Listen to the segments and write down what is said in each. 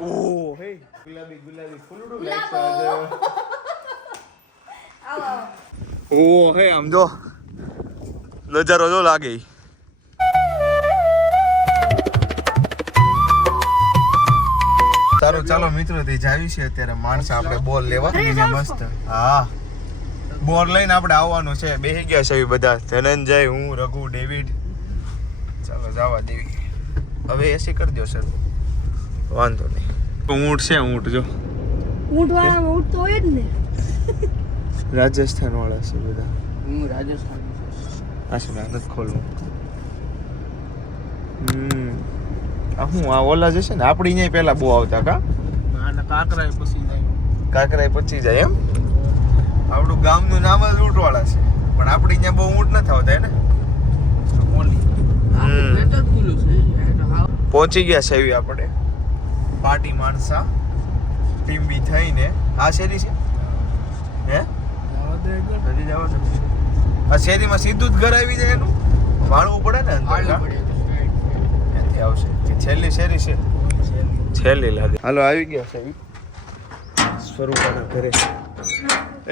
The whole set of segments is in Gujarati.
ઓ હે ગુલાબી ગુલાબી ફૂલડું ગુલાબો. આવો આવો ઓ હે આમ જો નજારો જો લાગે તારો સારું ચાલો મિત્રો તે જાવી છે અત્યારે માણસ આપણે બોલ લેવા. મસ્ત. હા. બોલ લઈને આપણે આવવાનું છે. બેસી ગયા છે એ બધા. ધનંજય હું રઘુ ડેવિડ. ચાલો જવા દેવી. હવે એસી કરી દો સર વાંધો નહીં. ઊંટ છે ઊંટ જો. ઊંટ વાળા ઊંટ તો હોય જ ને. રાજસ્થાન વાળા છે બધા. હું રાજસ્થાન આ શું ના નથી ખોલવું. હમ. આ હું આ ઓલા જશે છે ને આપણી અહીંયા પહેલા બહુ આવતા કા? કાકરાય પછી જાય. કાંકરાય પચી જાય એમ? આપણું ગામનું નામ જ ઊંટવાળા છે. પણ આપણી અહીંયા બહુ ઊંટ નથી આવતા એને ને? હમ. બેટર ખુલ્લું છે. એ પહોંચી ગયા છે એવી આપણે. પાર્ટી માણસા ટીમ્બી થઈને. આ શેરી છે? હે. હજી જવા છે આ શેરીમાં સીધું જ ઘર આવી જાય એનું? વાળવું પડે ને ત્યાંથી આવશે. કે છેલ્લી શેરી છે? છેલ્લી લાગે. હાલો આવી ગયા છે સ્વરૂપાના ઘરે.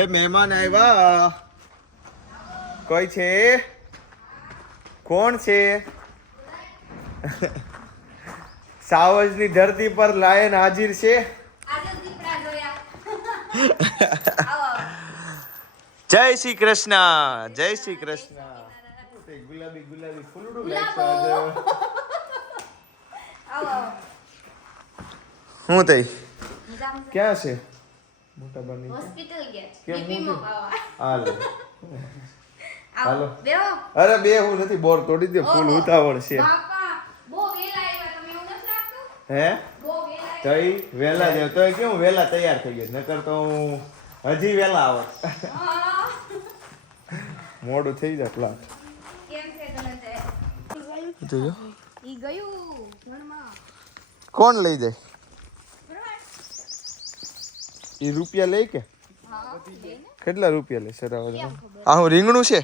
એ મહેમાન આવ્યા. કોઈ છે? કોણ છે? સાવજની ધરતી પર લાયન હાજર છે. આજે દીપડા જોયા. શ્રી કૃષ્ણ જય શ્રી કૃષ્ણ. ગુલાબી ગુલાબી ફૂલડું શું થઈ? ક્યાં છે? મોટા બાની હોસ્પિટલ ગયા? હાલો. હાલો. અરે બે હું નથી બોર તોડી દે ફૂલ ઉતાવળ છે બાપા બહુ વેલા આવ્યા તમે એવું નથી લાગતું હે? વેલા તઈ વેલા જ તોય કેવું વેલા તૈયાર થઈ ગયો? નકર તો હું હજી વેલા આવત. મોડું થઈ જાય ઘરમાં. કોણ લઈ જાય? એ રૂપિયા લે કે? કેટલા રૂપિયા લે સરાવર આ હું રીંગણું છે?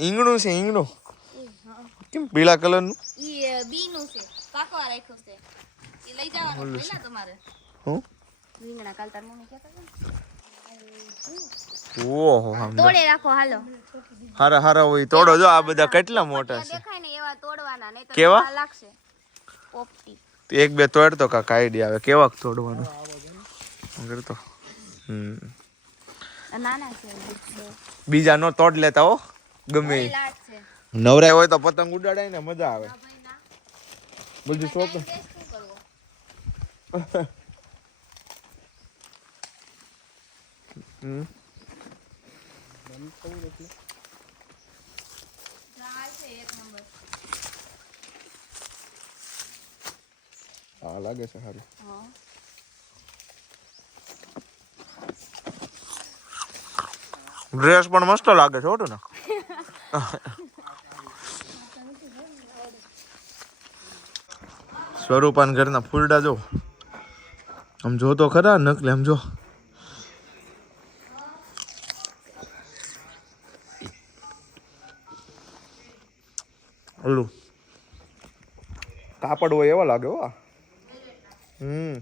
ઈંગણું છે ઈંગણું કેમ પીળા કલરનું? ઈ બી નું છે. પાકવા રાખ્યું છે. લઈ જવાનું પહેલા તમારે? હું? રીંગણા કાલ તાર મમ્મી કહેતા ઓહો તોડે રાખો હાલો. હારા હારા હોય તોડો જો આ બધા કેટલા મોટા છે. દેખાય ને એવા તોડવાના નહીં તો કેવા? લાગશે. પોપટી એક બે તોડતો કાંક આઈડિયા આવે કેવા તોડવાનું? વગર હમ. નાના છે બીજા નો તોડ લેતા હો ગમે છે. નવરાય હોય તો પતંગ ઉડાડાય ને મજા આવે. બધું શોખ ટાઈમ વેસ્ટ શું કરવો હમ. ના છે એક નંબર હા લાગે છે સારું. ડ્રેસ પણ મસ્ત લાગે છે ઓટો ને. સ્વરૂપાન ઘરના ફૂલડા જો. આમ જો તો ખરા નકલે આમ જો ઓલું કાપડ હોય એવા લાગે હો હમ.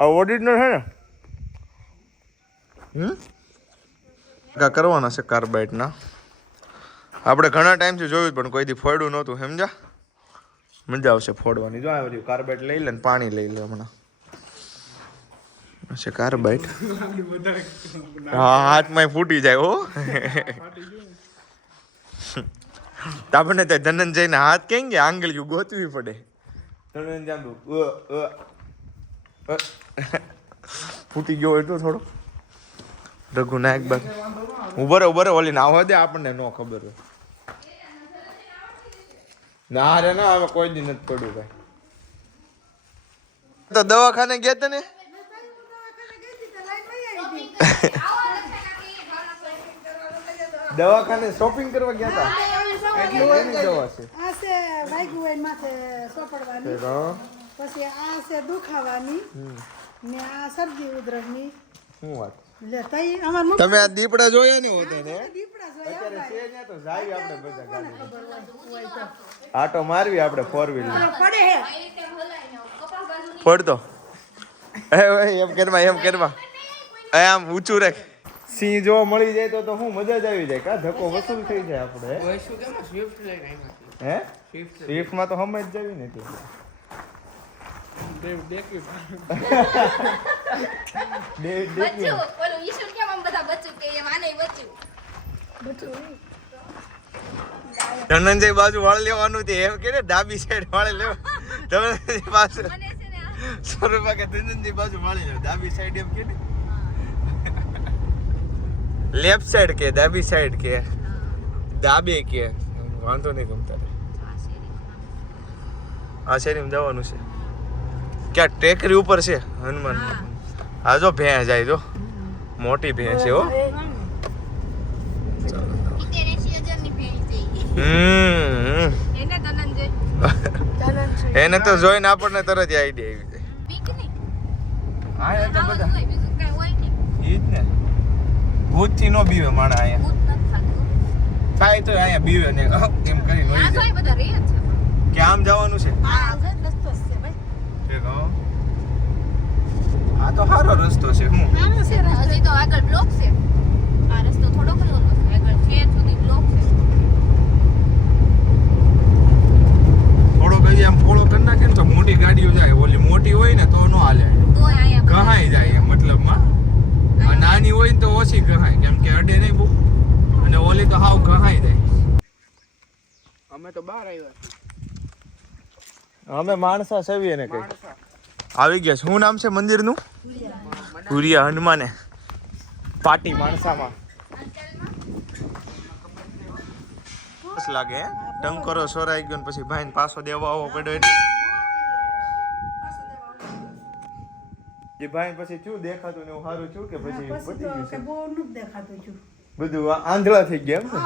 આ ઓરિજિનલ છે ને? હમ? કા કરવાના છે કાર્બાઇટના આપણે ઘણા ટાઈમથી જોયું પણ કોઈ દી ફોડ્યું નહોતું સમજા મજા આવશે ફોડવાની. જો આ બધું કાર્બાઇટ લઈ લે પાણી લઈ લે હમણાં. છે કાર્બાઇટ હા, હાથમાં ફૂટી જાય, હો. આપણને તો ધનંજયને હાથ કેમ કે આંગળીઓ ગોતવી પડે. ફૂટી ગયો તો થોડો. રઘુનાયક બાદ ઉભરે ઉભરે ઓલી ના હોય દે આપણને, ન ખબર હોય. ના રે ના હવે કોઈ દી નથી પડ્યું ભાઈ. તો દવાખાને ગયા તા ને? દવાખાને શોપિંગ કરવા ગયા તા? એટલી દવા છે. આ છે વાગ્યું માથે સોપડવાની. પછી આ છે દુખાવાની. ને આ શરદી ઉધરસની. શું વાત તમે આ દીપડા જોયા ને હોતે ને? દીપડા જોયા અત્યારે છે ત્યાં તો જાય આપણે બધા ગાડી આટો મારવી આપણે ફોર વ્હીલર પડે હે. કઈ રીતે હલાય ને કપાસ ફોડતો એ એમ કરવા એમ કરવા એ આમ ઊંચું રાખ. સિંહ જો મળી જાય તો તો હું મજા જ આવી જાય. કા ધક્કો વસૂલ થઈ જાય આપણે. હે? સ્વિફ્ટ સ્વિફ્ટમાં તો હમે જ જવી ને ડેવિડ દેખ્યું. બચ્ચું ઓલું ઈશ્વર કેમ આમ બધા બચ્ચું કે એમ આને બચ્ચું ધનંજય બાજુ વાળ લેવાનું તે એમ કે ને ડાબી સાઈડ વાળે લેવા ધનંજય બાજુ મને છે સ્વરૂપા કે ધનંજય બાજુ વાળી લેવા ડાબી સાઈડ એમ કે ને લેફ્ટ સાઈડ કે ડાબી સાઈડ કે ડાબે કે વાંધો નહીં ગમતા આ શેરીમાં જવાનું છે ક્યાં ટેકરી ઉપર છે હનુમાન આ જો ભેંસ જાય જો. મોટી ભેંસ છે હો. એને તો જોઈને આપણને તરત આઈડિયા આવી જાય. હા એ આવા બધા. ઈ જ ને. ભૂતથી નો બીવે માણા અહીંયા. ભૂત થાય તો અહીંયા બીવે ને એમ કરીને એ. કે આમ જવાનું છે? ઠીક હો. આ તો સારો રસ્તો છે હું? આનો છે હજી તો આગળ બ્લોક છે. આ રસ્તો થોડો ખરો છે આગળ છે સુધી બ્લોક છે. થોડોક હજી આમ ફોળો કરી નાખે ને તો મોટી ગાડીઓ જાય ઓલી મોટી હોય ને તો નો હાલે. તોય ગહાઈ જાય મતલબમાં. આ નાની હોય ને તો ઓછી ગહાય કેમ કે અડે નહીં બહુ. અને ઓલી તો હાવ ગહાઈ જાય. અમે તો બહાર આવ્યા અમે માણસા સેવીએ ને કઈ. આવી ગયા શું નામ છે મંદિરનું? ભૂરિયા હનુમાને. પાટી માણસામાં. બસ લાગે ટંકરો સોરાઈ ગયો ને પછી ભાઈને પાછો દેવા આવો પડ્યો એટલે. ભાઈ પછી શું દેખાતું ને હું સારું છું કે પછી પતી ગયું બહુ નથી દેખાતું છું બધું આંધળા થઈ ગયા એમ ને.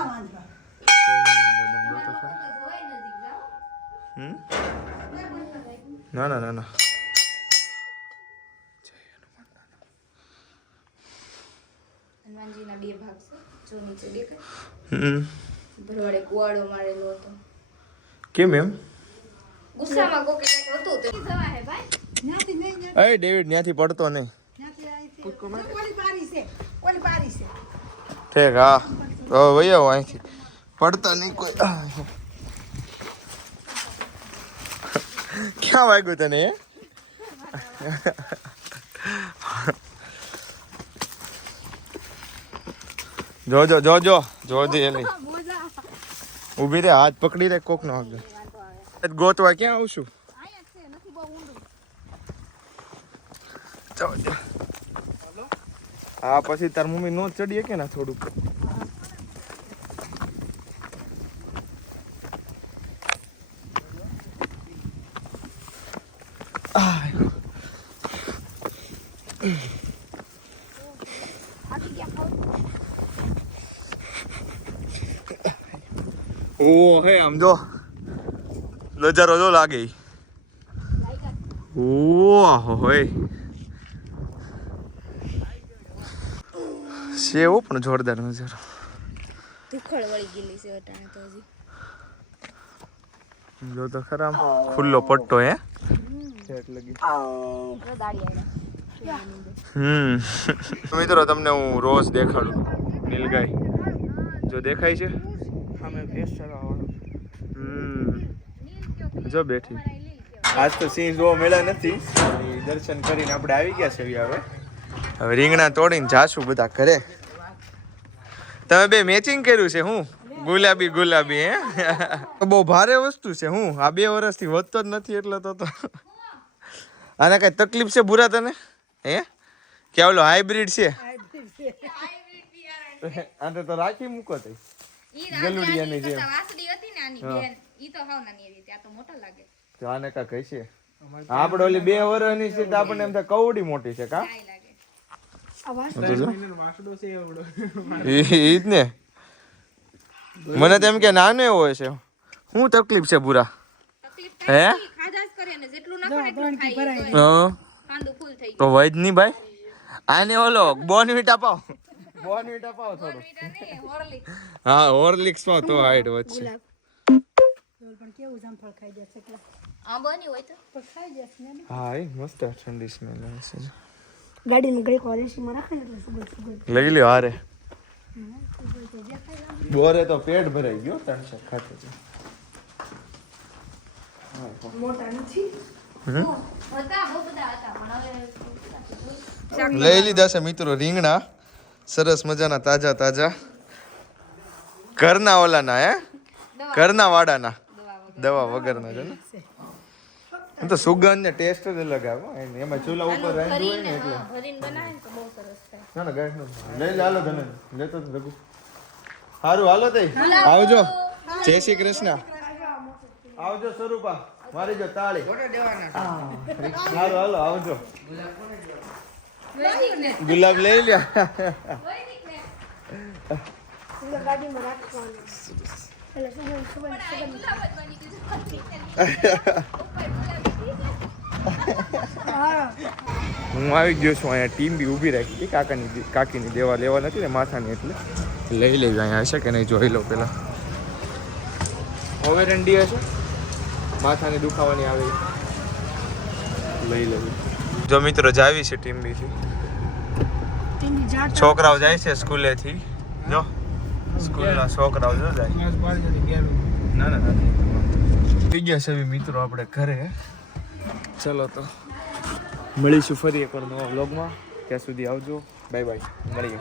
હમ? ના ના ના ના. હનુમાનજીના બે ભાગ છે. જો નીચે દેખાય. હમ. ભરવાડે કુવાડો મારેલો હતો. કેમ એમ? ગુસ્સામાં કોકે કંઈક હતું તો જવા હે ભાઈ. ત્યાંથી નહીં ત્યાંથી અય ડેવિડ ત્યાંથી પડતો નહીં. ઓલી પારી છે. ઓલી પારી છે? ઠીક હા. તો વહી આવો અહીંથી. પડતા નહીં કોઈ ક્યાં વાગ્યું તને? જોજો જોજો જોજે એલી. ઊભી રે હાથ પકડી રે કોક નો આગળ ગોતવા ક્યાં આવશું હા પછી તાર મમ્મી નો ચડીએ કે ના થોડુંક? ઓ હે આમ જો. નજારો જો લાગે. ઓ હોય સેવો પણ જોરદાર નજારો. ધુખડ વળી ગયેલી છે અટાણે તો હજી. જો તો ખરા ખુલ્લો પટ્ટો હે. લગી. દાડી હમ. મિત્રો તમને હું રોજ દેખાડું. નીલગાય. જો દેખાય છે? જો બેઠી. આજ તો સિંહ જોવા મળ્યા નથી. દર્શન કરીને આપણે આવી ગયા છે હવે. હવે રીંગણા તોડીને જાશું બધા ઘરે. તમે બે મેચિંગ કર્યું છે હું? ગુલાબી ગુલાબી હે? બહુ ભારે વસ્તુ છે હું? આ બે વર્ષથી વધતો જ નથી એટલે તો તો આને કઈ તકલીફ છે બુરા તને? હે? કે ઓલો હાઇબ્રિડ છે? આને તો રાખી મૂકો તઈ ગલુડિયાની જેમ. વાસડી હતી ને આની બેન ઈ તો હાવ નાની હતી આ તો મોટા લાગે. તો આને કા કઈ છે આપણે ઓલી બે વર્ષની છે તો આપણને એમ થાય કવડી મોટી છે કા? મને તેમ કે નાનો એવો હોય છે. શું તકલીફ છે બુરા હે? ખાધા જ કરે ને જેટલું નાખો એટલું ખાય તો હા ફૂલ થઈ તો વૈદ નહીં ભાઈ? આને ઓલો બોનવીટા પાવ. બોનવીટા પાવ થોડું. ને હા હોર્લિક્સ પાવ તો હાઈટ વચ્ચે. પણ કેવું જામફળ ખાઈ જશે એટલે આંબાની હોય તો. પણ ખાઈ જશે ને? હા એ મસ્ત ઠંડી સ્મેલ આવે છે. ગાડીમાં ગઈ કોલેજમાં રાખે એટલે સુગર સુગર. લઈ લ્યો હારે. બોરે તો પેટ ભરાઈ ગયો ત્રણ ખાતે છે. મોટા નથી. લઈ લીધા છે મિત્રો રીંગણા. સરસ મજાના તાજા તાજા. ઘરના ઓલાના હે? ઘરના વાડાના. દવા વગરના છે ને? એમ તો સુગંધ ને ટેસ્ટ જ અલગ આવે. એમાં ચૂલા ઉપર રાંધ્યું હોય ને એટલે. ભરીને બનાવે તો બહુ સરસ થાય. ના ના ગાંઠ નથી લઈ લે હાલો ધનન લેતો તો રઘુ. સારું હાલો તઈ. આવજો. જય શ્રી કૃષ્ણ. આવજો સ્વરૂપા. મારી જો તાળી. હાલો હાલો આવજો. ગુલાબ લઈ લ્યા. હું આવી ગયો છું અહીંયા ટીમ બી ઊભી રાખી હતી. કાકાની કાકીની દેવા લેવા નથી ને માથાની એટલે. લઈ લેજો અહીંયા હશે કે નહીં જોઈ લો પેલા. હવે રંડી હશે? માથાની દુખાવાની આવે. લઈ લેજો જો મિત્રો જાવી છે ટીમ બીથી તેની છોકરાઓ જાય છે સ્કૂલેથી. જો સ્કૂલના છોકરાઓ જો જાય. ના ના ના થઈ ગયા છે મિત્રો આપણે ઘરે. ચલો તો. મળીશું ફરી એકવાર નવા બ્લોગમાં ત્યાં સુધી આવજો. Bye bye. મળીએ.